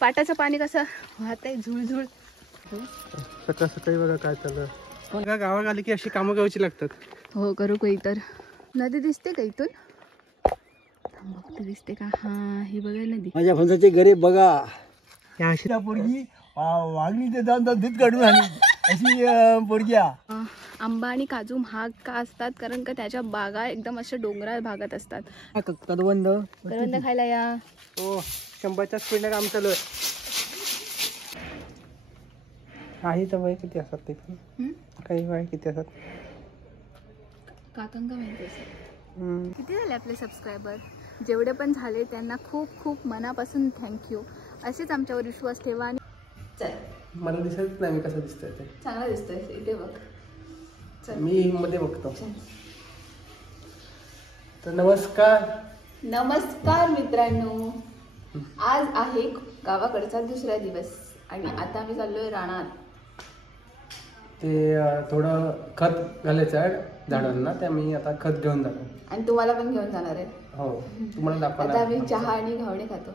पाटाचं पाणी कसं वाहतंय झुळझुळ. सकाळ सकाळी बघा काय चाललं. बघा गावात आली की अशी कामं करायची लागतात. हो करू काही तर. नदी दिसते का इथून? बघते दिसते का? हा ही बघा नदी. माझ्या फणसाचे घरे बघा. या अशी पोरगी वागणी ते जाऊन दूध काढून आली अशी पोरगी. आंबा आणि काजू महाग का असतात? कारण का त्याच्या बागा एकदम अशा डोंगराळ भागात असतात. करवंद करवंद खायला या. हो 100च्या स्पीडने काम चालू आहे. काहीच वय किती असतात ते पण काही वय किती असतात काकांका माहिती असेल. किती झाले आपले सबस्क्रायबर? जेवढे पण झाले त्यांना खूप खूप मनापासून थँक्यू. असेच आमच्यावर विश्वास ठेवा. आणि चल मला दिसत नाही मी कसं दिसतंय ते. चांगला दिसतोय इथे बघ. चल मी मध्ये बघतो. तर नमस्कार मित्रांनो. आज आहे गावाकडचा दुसरा दिवस आणि आता आम्ही चाललोय रानात. ते थोडं खत घालायचं आहे झाडांना. ते आम्ही आता खत घेऊन जातो आणि तुम्हाला पण घेऊन जाणार आहे. हो तुम्हाला दाखवणार. आता आम्ही चहा आणि घावणे खातो.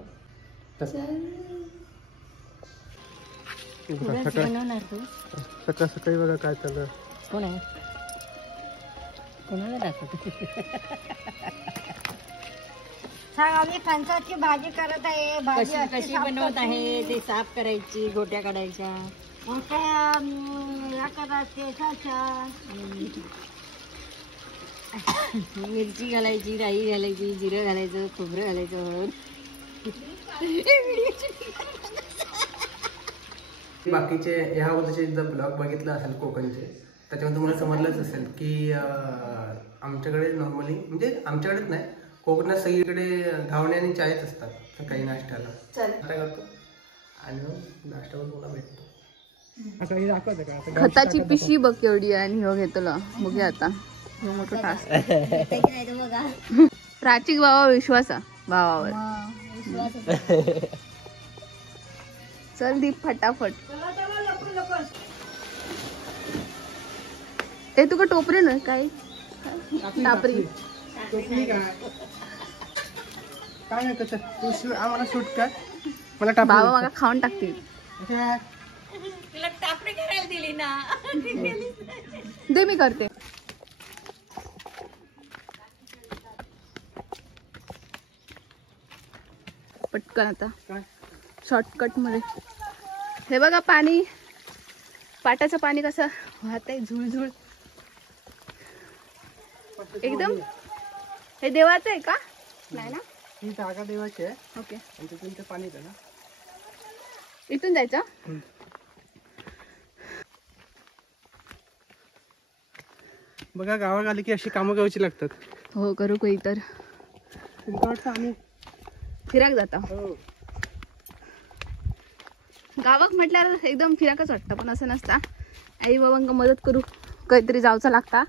सकाळ सकाळी बघा काय चाललं. कोण आहे कोणाला दाखवतो. सांग आम्ही फणसाची भाजी करत आहे. भाजी कशी बनवत आहे ते साफ करायची गोट्या काढायच्या मग काय मिरची घालायची राई घालायची जिरं घालायचं खोबरं घालायचं हळद. बाकीचे ह्या अगोदरचे जर ब्लॉग बघितला असेल कोकणचे त्याच्यामध्ये तुम्हाला समजलंच असेल की आमच्याकडे नॉर्मली म्हणजे आमच्याकडेच नाही कोकणात सगळीकडे घावणे आणि चायच असतात सकाळी नाश्त्याला. नाश्ता करतो आणि मग नाश्त्यावर पुन्हा भेटतो. खताची पिशी बघ केवढी आहे आणि हो घेतो बघूया आता. मोठं टास्क. प्राचिक बाबा विश्वास भावावर. चल दीप फटाफट. ए तुका टोपरे ना काय टापरी काय नाही कसं तू आम्हाला शूट कर. मला टाप बाबा मला खाऊन टाकतील. टापरी करायला दिली ना. दे मी करते. पटकन आता शॉर्टकट मध्ये. हे बघा पाणी. पाटाचं पाणी कसं वाहतंय झुळझुळ एकदम. हे देवाचं आहे का? नाही ना ही जागा देवाची आहे. ओके आणि तिथून ते पाणी येतं ना. इथून जायचं. बघा गावात आली की अशी कामं करायची लागतात. हो करू काही तर. तुमचं वाटतं आम्ही फिराक जाता. हो गावाक म्हटल्यावर एकदम फिराकच वाटतं पण असं नसता. आई बाबांका मदत करू काहीतरी जाऊचा लागता.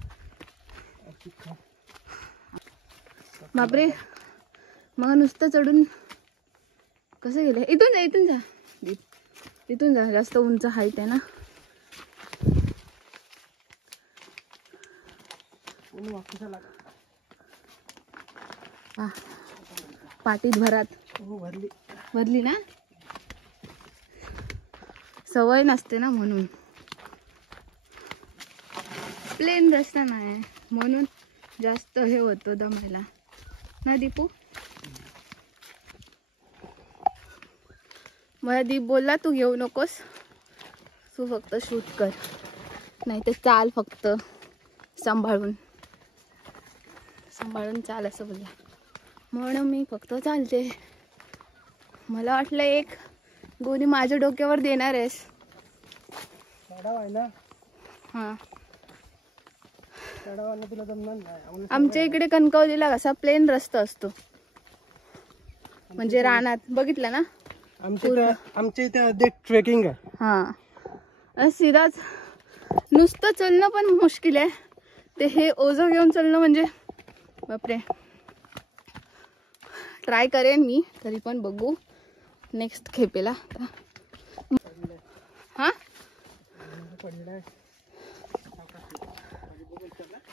बापरे मग नुसतं चढून कसं गेलं. इथून जा इथून जा दीप इथून जा. जास्त उंच हाईट आहे ना. पाटीत भरात भरली ना. सवय नसते ना म्हणून. प्लेन रस्ता नाही म्हणून जास्त हे होतं दमायला ना दीपू. मला दीप बोलला तू घेऊ नकोस तू फक्त शूट कर नाही तर चाल फक्त सांभाळून चाल असं बोलला. म्हणून मी फक्त चालते. मला वाटलं एक गोणी माझ्या डोक्यावर देणार आहेस. हा आमच्या इकडे कणकवलीला कसा प्लेन रस्ता असतो म्हणजे रानात बघितलं ना. आमच्या इथे ट्रेकिंग आहे. हा सीधाच नुसतं चलणं पण मुश्किल आहे. ते हे ओझं घेऊन चलणं म्हणजे बापरे. ट्राय करेन मी तरी पण बघू नेक्स्ट खेपेला. हा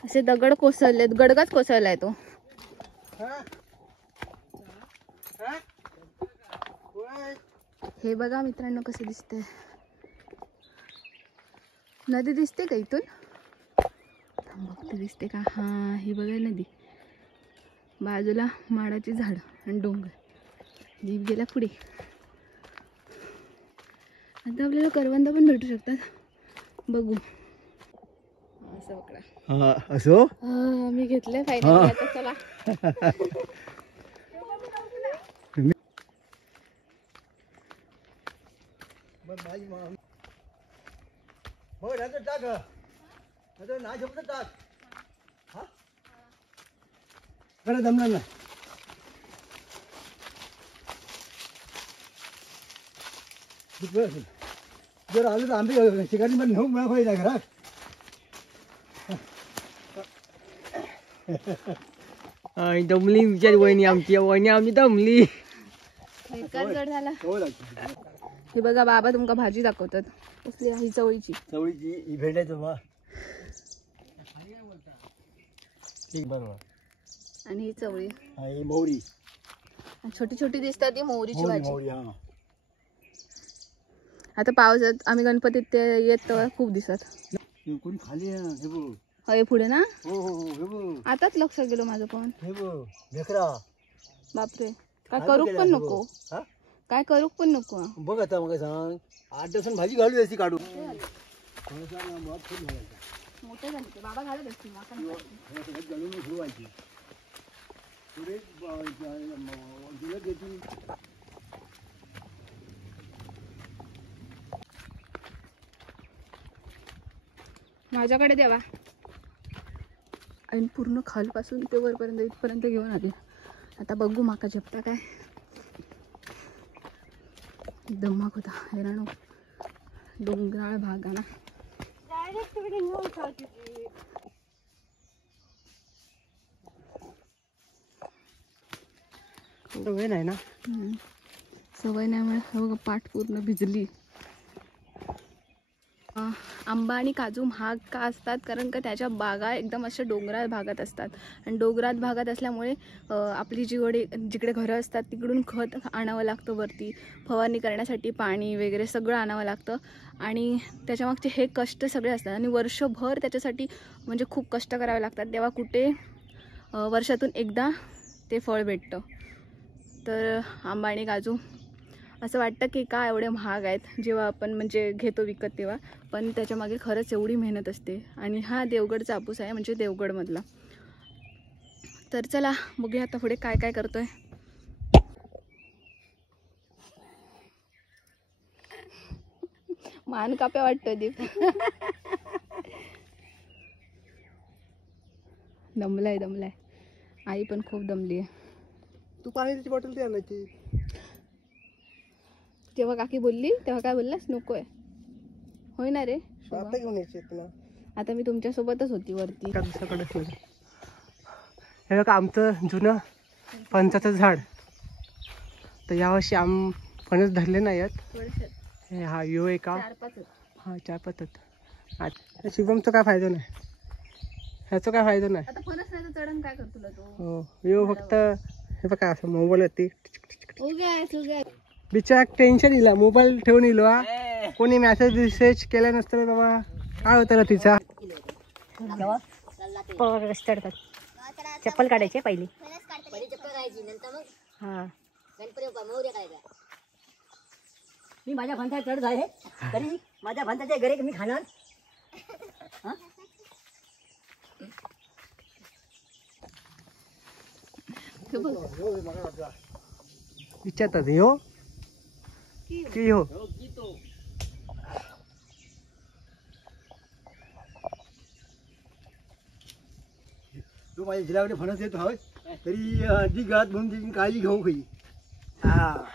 असे दगड कोसळलेत. गडगाच कोसळलाय तो. हे बघा मित्रांनो कसं दिसतंय. नदी दिसते का इथून? बघते दिसते का? हा ही बघा नदी. बाजूला माडाची झाड आणि डोंगर. जीप गेला पुढे. आता आपल्याला करवंद पण भेटू शकतात. बघू. असं बघा. असो मी घेतलंय फायनली. आता चला. बरं जमणार ना. जर आलं तर आंबे ठिकाणी पण नेऊन मला पाहिजे घरात. दमली विचार वहिनी आमची दमली. जड झाला. हे बघा बाबा तुमका भाजी दाखवतात. कसली ही चवळीची. चवळीची ही भेटायचं बा. बरोबर. आणि ही चवळी. ही मोहरी. छोटी छोटी दिसतात ती मोहरीची भाजी. मोहरी हा. आता पावसात आम्ही गणपतीत ते येत खूप दिसत. कोणी खाली आहे ना हे बघ. हे पुढे ना. हो हो हो हे बघ. आताच लक्षात गेलो माझं पण. हे बघ ढेकरा. बापरे काय करूक पण नको. काय करूक पण नको. बघ आता मग सांग 8 दिवसांनी भाजी घालू असती काढू. मोठे झाले ते बाबा घालत असतील. घालून ठेवायची पुढे देतील. माझ्याकडे द्यावा. आणि पूर्ण खालपासून ते वरपर्यंत इथपर्यंत घेऊन आले. आता बघू माका झेपता काय. धमाक होता. हैराण डोंगराळ भाग आहे ना. सवय नाही ना. सवय नाही. बघा पाठ पूर्ण भिजली. आंबा आणि काजू महाग का असतात? कारण का त्याच्या बागा एकदम अशा डोंगराळ भागात असतात. आणि डोंगराळ भागात असल्यामुळे आपली जिकडे घरं असतात तिकडून खत आणावं लागतं वरती. फवारणी करण्यासाठी पाणी वगैरे सगळं आणावं लागतं. आणि त्याच्यामागचे हे कष्ट सगळे असतात. आणि वर्षभर त्याच्यासाठी म्हणजे खूप कष्ट करावे लागतात. तेव्हा कुठे वर्षातून एकदा ते फळ भेटतं. तर आंबा आणि काजू असं वाटतं की का एवढे महाग आहेत जेव्हा आपण म्हणजे घेतो विकत तेव्हा. पण त्याच्यामागे खरंच एवढी मेहनत असते. आणि हा देवगडचा हापूस आहे म्हणजे देवगडमधला. तर चला बघूया आता पुढे काय काय करतोय. मान काप्या वाटतोय दीप. दमलाय. आई पण खूप दमली आहे. तू पाण्याची बॉटल ते आणायची. तेव्हा काकी बोलली तेव्हा काय बोललास? नकोय. होय ना रे. आता घेऊन यायची तुला. आता मी तुमच्या सोबतच होती वरती. हे बघा आमचं जुनं फणसाचं झाड. तर यावर्षी फणस धरले नाही आहेत. हा यो एका 4-5. शिवमचा काय फायदा नाही. ह्याचा काय फायदा नाही. आता फणस नाही तर चढण काय कर तुला तो. हो यो फक्त हे बघा असं मोबाईल येते. उग्या बिचार टेन्शन इला मोबाईल ठेवून इलो. कोणी मेसेज केला नसतं बाबा काय होतं ना तिचा. चढतात. चप्पल काढायची पहिली. हा मी माझ्या फणसा चढत आहे तरी माझ्या फणसाच्या घरी मी खाणार. विचारतात हो की हो. तू माझ्या जिल्ह्याकडे फणस येतो हवं तरी अगदी गात म्हणून त्याची काळजी घेऊ काही. हा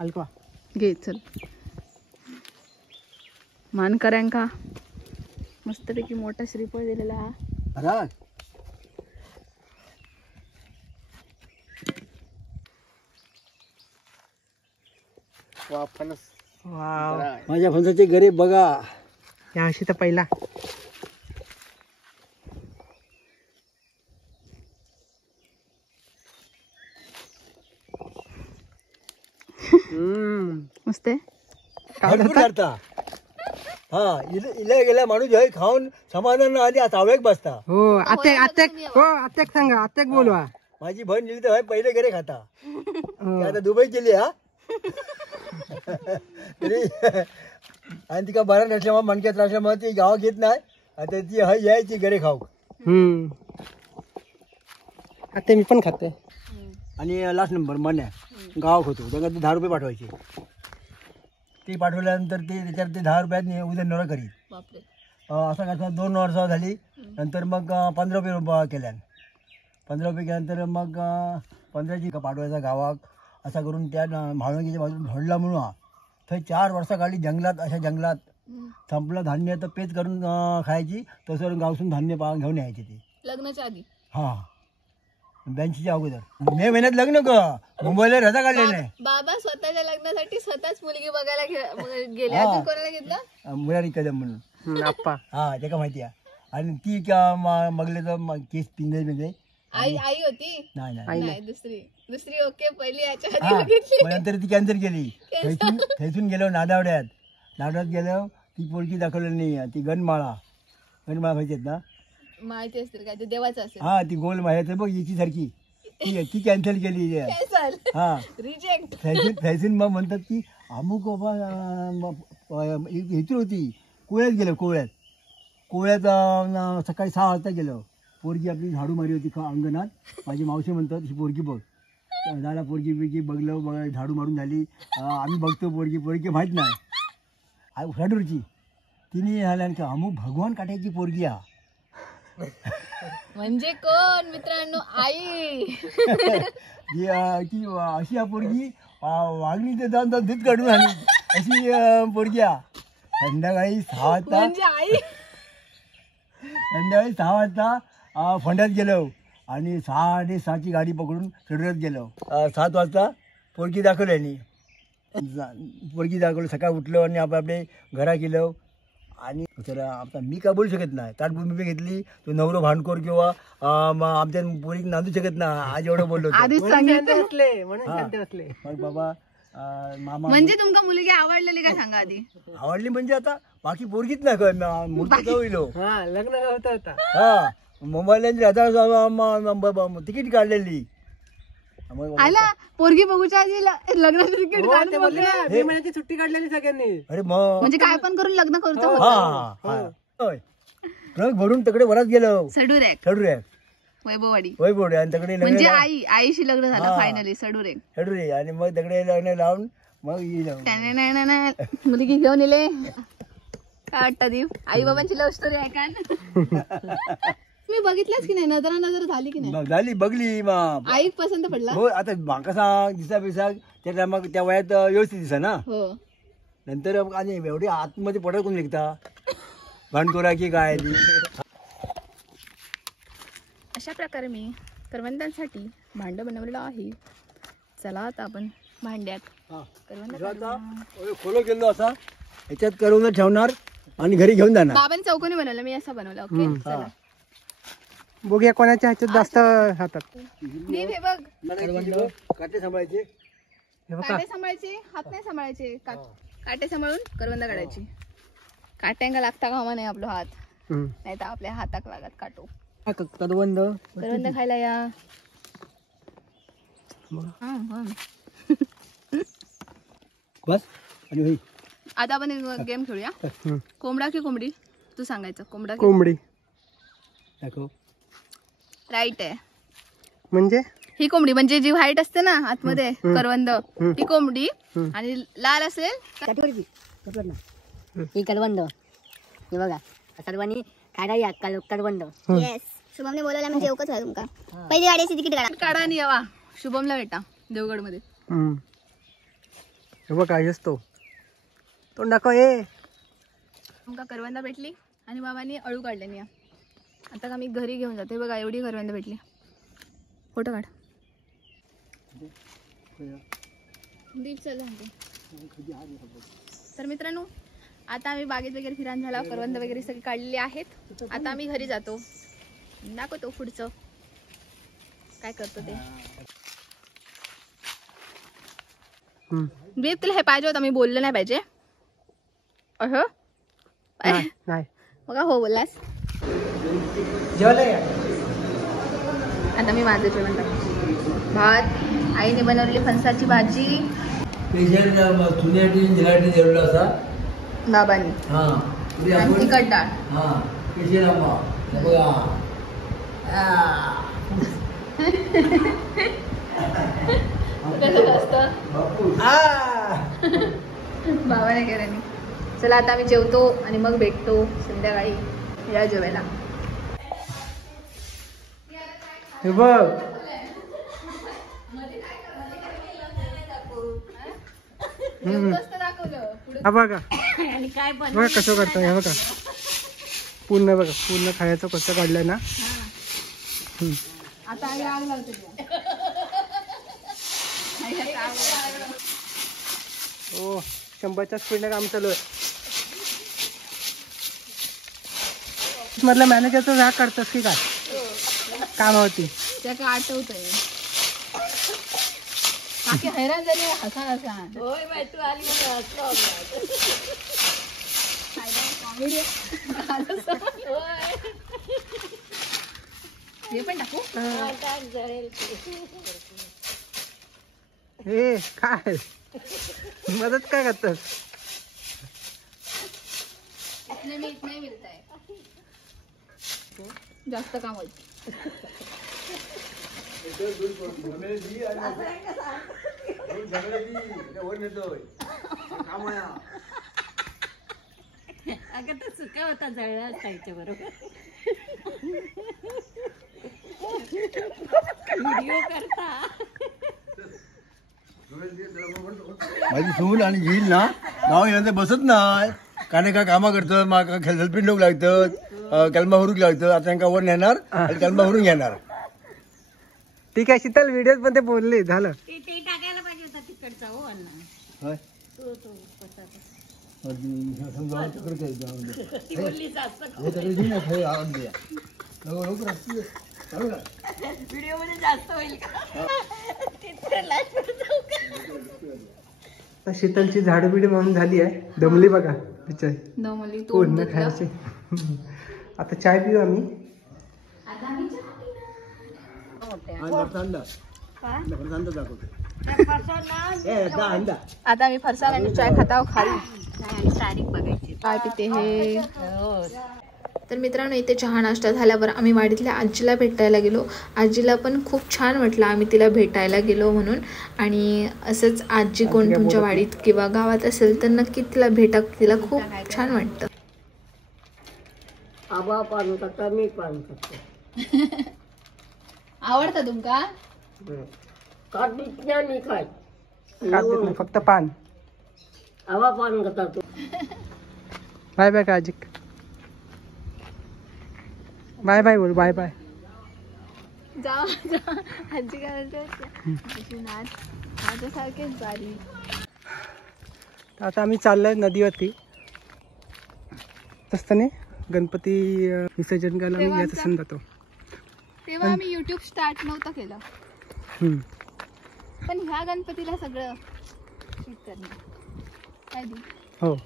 हलका घे चल. मानकऱ्यांका मस्तपैकी मोठा श्रीफळ दिलेला हा. बरं फणस. वाव माझ्या फणसाचे घरे बघा. यावर्षी तर पहिला. मस्त आहे. भरपूर करता. हा इला गेला माणूस हे खाऊन समाधान आधी चावळ्याक बसता. हो आत्याक सांगा, आत्याक बोलवा. माझी बहीण गेली तर पहिले घरे खाता. ती आता दुबई गेली हा. तरी आणि तिका बरा नसल्यामुळे मणक्यात नसल्यामुळे ती गावात घेत नाही. आता ती यायची घरे खाऊ. आता मी पण खाते. आणि लास्ट नंबर मन्या गावात होतो त्याला ते 10 रुपये पाठवायचे. ते पाठवल्यानंतर ते त्याच्यात ते 10 रुपयात उदरनिर्वाह करीत. बापरे. असं कसं 2 वर्ष झाली. नंतर मग 15 रुपये केल्यान. 15 रुपये केल्यानंतर मग 15ची पाठवायचा गावाक असा करून त्या म्हाळुंगीच्या बाजून घडला म्हणून हा थंय 4 वर्सां काढली जंगलात. अशा जंगलात संपलं धान्य तर पेच करून खायची. तसं गावसून धान्य घेऊन यायचे ते लग्नाच्या आधी. हा 82च्या अगोदर मे महिन्यात लग्न मुंबईला रजा काढलेली नाही. बाबा स्वतःच्या लग्नासाठी स्वतःच मुलगी बघायला गेले. अजून कोणाला घेतलं? मुरारी कदम म्हणून आप्पा. हा त्याला माहिती आहे. आणि ती मगले तर केस पिंगळे बिंगळे. आई होती? नाही दुसरी ओके. पहिली याच्या हा आधी बघितली. मग नंतर ती कॅन्सल केली. थैसून गेलो नादावड्यात गेलो. ती पोरगी दाखवली नाही. ती गणमाळा माहिती ना? माहिती असतील काय ते देवाचं असेल. हा ती गोल माहिती बघ याची सारखी ती कॅन्सल केली. हा रिजेक्ट. थैसून मग म्हणतात की अमुक बाबा इथे होती. कोळ्यात गेलो. कोळ्यात सकाळी 6 वाजता गेलो. पोरगी आपली झाडू मारी होती अंगणात. माझी मावशी म्हणतात ही पोरगी बघ. झाला पोरगी बघलं झाडू मारून झाली. आम्ही बघतो पोरगी माहित नाही उसाडूरची. तिने झाल्या अमुक भगवान काट्याची पोरगी हा. म्हणजे कोण मित्रांनो? आई. ती अशी पोरगी वागणीचे जाऊन दूध काढून आली अशी पोरगी हा. संध्याकाळी 6 वाजता म्हणजे आई. संध्याकाळी 6 वाजता फंड्यात गेलो आणि 6:30ची गाडी पकडून शेडूरात गेलो. 7 वाजता पोरगी दाखवली. पोरगी दाखवली. सकाळी उठलो आणि आपले घरा गेलो. आणि तर आता मी काय बोलू शकत नाही. ताटभूमी घेतली तो नवरो भांडखोर किंवा आमच्या पोरी नांदू शकत नाही. आज एवढं बोललो आधीच सांगितलं. मग बाबा मामा म्हणजे तुमका मुलगी आवडलेली का सांगा आधी? आवडली म्हणजे आता बाकी पोरगीच नाही काय मूर्ती होईल. लग्न होता. हा मुंबईला तिकीट काढलेली. आला पोरगी बघूच्या आधी लग्नाचं तिकीट काढून बघूया. मे महिन्याची सुट्टी काढलेली सगळ्यांनी. अरे मग म्हणजे काय पण करून लग्न करतो. ट्रक भरून तिकडे वरात गेलो. सडुरेक वैभववाडी आणि तिकडे म्हणजे आईशी लग्न झालं फायनली. सडुरे आणि मग तिकडे लग्न लावून मग मुलगी घेऊन येले. काय वाटतं दीप? आई बाबांची लव्ह स्टोरी आहे का? मी बघितलंच की नाही? नजर झाली की नाही? झाली बघली मग आई पसंत पडला. हो आता कसा दिसा त्या मग त्या वयात व्यवस्थित दिसा ना. हो नंतर आणि एवढी आतमध्ये पडत कोण निघता भांडखोरा की काय. अशा प्रकारे मी करवंदांसाठी भांड बनवलेलं आहे. चला आता आपण भांड्यात खोलो गेलो असा याच्यात करून ठेवणार आणि घरी घेऊन जाणार. बाबांनी चौकोनी बनवलं. मी असं बनवलं. ओके चला बघूया कोणाच्या ह्याच्यात जास्त हातात. दीप हे बघ. काटे सांभाळायचे. काटे सांभाळायचे. हात नाही सांभाळायचे. काटे सांभाळून करवंद काढायची. काट्यांका लागता कामा नाही आपला हात. नाही तर आपल्या हाताक लागत काटो. करवंद खायला या. बस आणि आता आपण गेम खेळूया. कोंबडा की कोंबडी? तू सांगायचं. कोंबडी. दाखव. राईट आहे. म्हणजे ही कोंबडी म्हणजे जी व्हाईट असते ना आतमध्ये करवंद ती कोंबडी. आणि लाल असेल ही करवंद. हे बघा सर्वांनी खायला या करवंद. येस शुभमने बोलवलं म्हणजे येऊकच आहे तुमका. पहिली गाडीची तिकीट काढा आणि यावा शुभमला भेटा देवगड मध्ये. हे बघ काय असतो तो दाखव. ये तुमका करवंदा भेटली आणि बाबांनी अळू काढल्यानी. आता का मी घरी घेऊन जाते. बघा एवढी करवंद भेटली. फोटो काढ. दीप चल. तर मित्रांनो आता आम्ही बागेत वगैरे फिरायला झाला. करवंद वगैरे सगळे काढलेले आहेत. आता आम्ही घरी जातो. दाखवतो पुढचं काय करतो ते. दीप तुला हे पाहिजे होतं, मी बोललं नाही पाहिजे असं नाही बघा. हो बोललास. जेवलं या आता मी माझं जेवण टाकते. भात, आईने बनवलेली फणसाची भाजी, बाबांनी आणि तिखट डाळ. बाबाने केल्याने. चला आता आम्ही जेवतो आणि मग भेटतो संध्याकाळी या जेवायला. हे बघ हा बघा आणि काय पण बघा कसं करता. हे बघा पूर्ण बघा पूर्ण खायचं कसं काढलंय ना. आता आई आग लावते. हो 100च्या स्पीडने काम चालू आहे. मधलं मॅनेजरचं राग करतोस की काय कामावरती? त्या काय आठवतंय बाकी हैराण झाली हसा हसा. होय बाई तू आली कॉमेडी हे पण टाकू. हे काय मदत काय करतोस? इतने में इतना ही मिलता है. जास्त काम होईल. अगं तर सुका होता जळला खायच्या बरोबर. व्हिडिओ करता माझी सून आणि झील ना गाव येणार बसत नाही. काने काय कामा करतात, माका हेल्पिंग लोक लागतात, कलमा भरून लागतात. आता त्यांना वर नेणार आणि कलमा भरून घेणार. ठीक आहे शीतल व्हिडिओ मध्ये बोलले झालं. ते टाकायला पाहिजे होता तिकडचा. हो अण्णा होय. तो कसा व्हिडिओ मध्ये जास्त होईल का? आता शीतलची झाडू बिडी म्हणून झाली आहे. दमली बघा बिचारी नॉर्मली तो पूर्ण खायची. आता चाय पिऊ आम्ही. आता मी फरसाण आणि चाय खाता खाली. तारीख बघायची काय पिते हे. तर मित्रांनो इथे चहा नाश्ता झाल्यावर आम्ही वाडीतल्या आजीला भेटायला गेलो. आजीला पण खूप छान वाटलं आम्ही तिला भेटायला गेलो म्हणून. आणि असंच आजी कोण तुमच्या वाडीत किंवा गावात असेल तर नक्की तिला भेटा, तिला खूप छान वाटतं. आबा पान करता मी पान करतो. आवडतं तुमका? काढीत नाही खाय खात नाही फक्त पान. आबा पान करता तू. बाय बाय काजिक. बाय बाय बोल. Bye bye. जा आजी काय बोलते माझ्यासारखेच बारी. आता आम्ही चाललोय नदीवरती. असताना गणपती विसर्जन करायला आम्ही याच सण जातो. तेव्हा आम्ही युट्यूब स्टार्ट नव्हतं केलं. पण ह्या गणपतीला सगळं शूट करणार काय दी. हो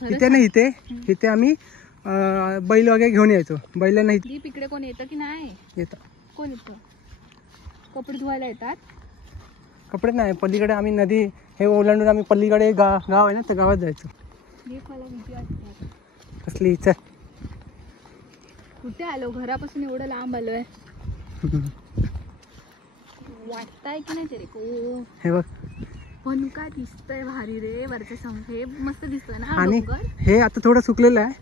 इथे नाही इथे आम्ही बैल वगैरे घेऊन यायचो. बैल नाही दीप इकडे कोण येतं की नाही येतं. कोण येतं? कपडे धुवायला येतात. कपडे नाही पलीकडे आम्ही नदी हे ओलांडून आम्ही पलीकडे गाव आहे ना त्या गावात जायचो. दीप मला भीती वाटते. कसली चल कुठे आलो? घरापासून एवढं लांब आलोय. वाटताय की नाही तरी को. हे बघ पण काय दिसतंय भारी रे वरचं हे मस्त दिसतंय ना. आणि डोंगर हे आता थोडं सुकलेलं आहे.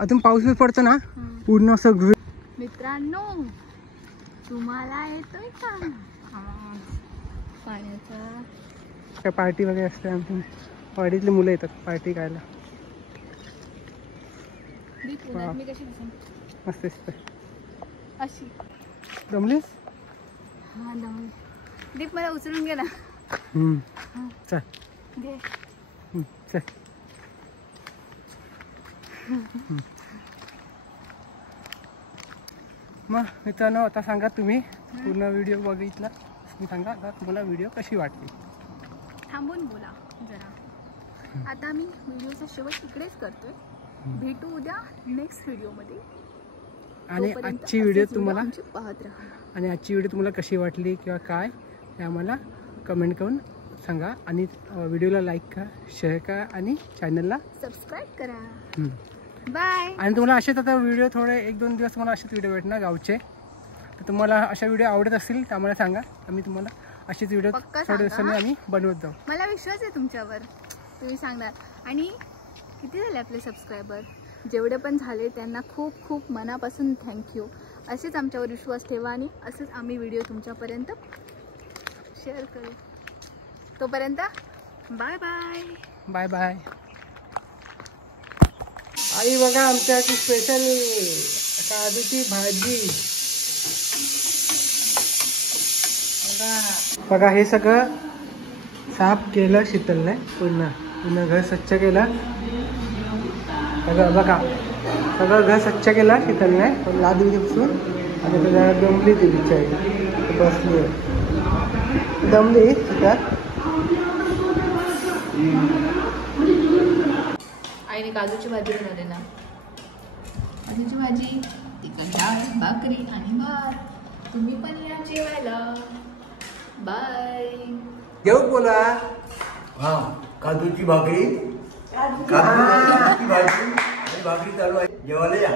अजून पाऊस पडतो ना पूर्ण असं. मित्रांनो तुम्हाला येतोय का पाण्याचा? काय पार्टी वगैरे असते आमची वाडीतली मुलं येतात पार्टी करायला. मी कशी दिसेन? मस्त दिसतंय. अशी जमलीस? हा दमली. दीप मला उचलून गेला. चल घे. चल. मग मित्रांनो आता सांगा तुम्ही पूर्ण व्हिडिओ बघितला, तुम्ही सांगा आता तुम्हाला व्हिडिओ कशी वाटली. थांबून बोला जरा. आता आम्ही व्हिडिओचा शेवट इकडेच करतोय. भेटू उद्या नेक्स्ट व्हिडिओमध्ये. आणि तोपर्यंत आजची व्हिडिओ असेच तुम्हाला आमचे पाहत राहा. आणि आजची व्हिडिओ तुम्हाला कशी वाटली किंवा काय हे आम्हाला कमेंट करून सांगा. आणि व्हिडिओला लाईक करा, शेअर करा आणि चॅनलला सबस्क्राईब करा. बाय. आणि तुम्हाला असेच आता व्हिडिओ थोडे 1-2 दिवस तुम्हाला असेच व्हिडिओ भेटणार गावचे. तर तुम्हाला अशा व्हिडिओ आवडत असतील तर आम्हाला सांगा. आम्ही तुम्हाला असेच व्हिडिओ पक्का थोड्या सांगा, दिवसांनी हा? आम्ही बनवत जाऊ. मला विश्वास आहे तुमच्यावर, तुम्ही सांगणार. आणि किती झाले आपले सबस्क्रायबर? जेवढे पण झाले त्यांना खूप खूप मनापासून थँक्यू. असेच आमच्यावर विश्वास ठेवा आणि असेच आम्ही व्हिडिओ तुमच्यापर्यंत शेअर करू. तोपर्यंत बाय बाय. Bye bye. आई बघा आमच्यासाठी स्पेशल काजूची भाजी. बघा हे सगळं साफ केलं शीतलने, पूर्ण घर स्वच्छ केलं. सगळं बघा सगळं घर स्वच्छ केलं शीतलने, लादी दिवसून. आणि त्याला दमली ती बिचारी बसली, दमली शीतल. आईने काजूची भाजी बनवली ना, काजूची भाजी, तिखट डाळ, भाकरी आणि भात. तुम्ही पण या जेवायला. बाय. जेव बोला. हा काजूची भाकरी, काजूची भाजी आणि भाकरी चालू आहे. जेवायला या.